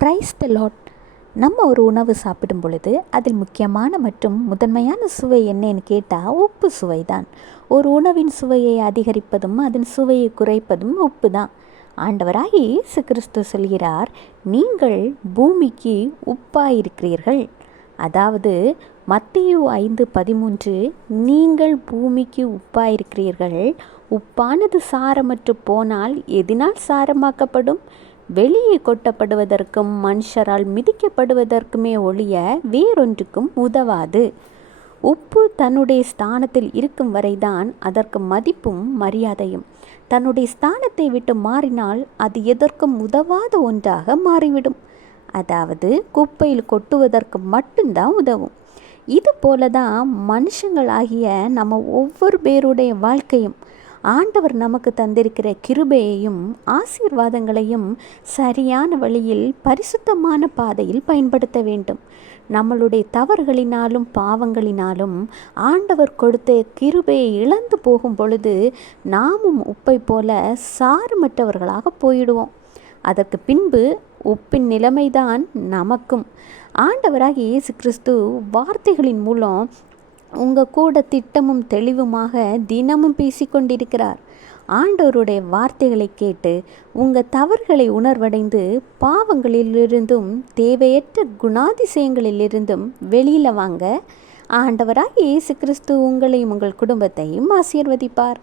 Praise the Lord. நம்ம ஒரு உணவு சாப்பிடும் பொழுது அதில் முக்கியமான மற்றும் முதன்மையான சுவை என்னன்னு கேட்டால் உப்பு சுவை தான். ஒரு உணவின் சுவையை அதிகரிப்பதும் அதன் சுவையை குறைப்பதும் உப்பு தான். ஆண்டவராகிய இயேசு கிறிஸ்து சொல்கிறார், நீங்கள் பூமிக்கு உப்பாயிருக்கிறீர்கள். அதாவது மத்தேயு 5:13, நீங்கள் பூமிக்கு உப்பாயிருக்கிறீர்கள். உப்பானது சாரமற்று போனால் எதினால் சாரமாக்கப்படும்? வெளியே கொட்டப்படுவதற்கும் மனுஷரால் மிதிக்கப்படுவதற்குமே ஒழிய வேறொன்றுக்கும் உதவாது. உப்பு தன்னுடைய ஸ்தானத்தில் இருக்கும் வரைதான் அதற்கு மதிப்பும் மரியாதையும். தன்னுடைய ஸ்தானத்தை விட்டு மாறினால் அது எதற்கும் உதவாத ஒன்றாக மாறிவிடும். அதாவது குப்பையில் கொட்டுவதற்கு மட்டும்தான் உதவும். இது போல தான் மனுஷங்களாகிய நம்ம ஒவ்வொரு பேருடைய வாழ்க்கையும். ஆண்டவர் நமக்கு தந்திருக்கிற கிருபையையும் ஆசீர்வாதங்களையும் சரியான வழியில் பரிசுத்தமான பாதையில் பயன்படுத்த வேண்டும். நம்மளுடைய தவறுகளினாலும் பாவங்களினாலும் ஆண்டவர் கொடுத்த கிருபையை இழந்து போகும் பொழுது நாமும் உப்பை போல சாரமற்றவர்களாக போயிடுவோம். அதற்கு பின்பு உப்பின் நிலைமைதான் நமக்கும். ஆண்டவராகிய இயேசு கிறிஸ்து வார்த்தைகளின் மூலம் உங்கள் கூட திட்டமும் தெளிவுமாக தினமும் பேசிக்கொண்டிருக்கிறார். ஆண்டவருடைய வார்த்தைகளை கேட்டு உங்கள் தவறுகளை உணர்வடைந்து பாவங்களிலிருந்தும் தேவையற்ற குணாதிசயங்களிலிருந்தும் வெளியில் வாங்க. ஆண்டவராகிய இயேசு கிறிஸ்து உங்களையும் உங்கள் குடும்பத்தையும் ஆசீர்வதிப்பார்.